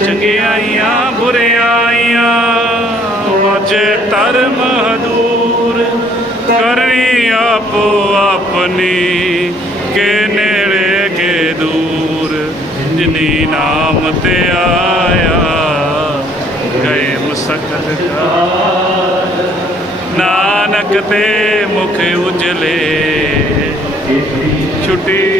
ਚੰਗਿਆਈਆਂ ਬੁਰਿਆਈਆਂ ਵਾਜੇ ਧਰਮ ਹਦੂਰ ਕਰਨੀ ਆਪੋ ਆਪਣੀ, ਕੇ ਨੇੜੇ, ਕੇ ਦੂਰ। ਜਿਨੀ ਨਾਮ ਤੇ ਆਇਆ ਗਏ ਮੁਸਕਤ ਨਾਨਕ ਤੇ ਮੁਖ ਉਜਲੇ, ਛੁੱਟੀ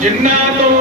ਜਿੰਨਾ ਤੋਂ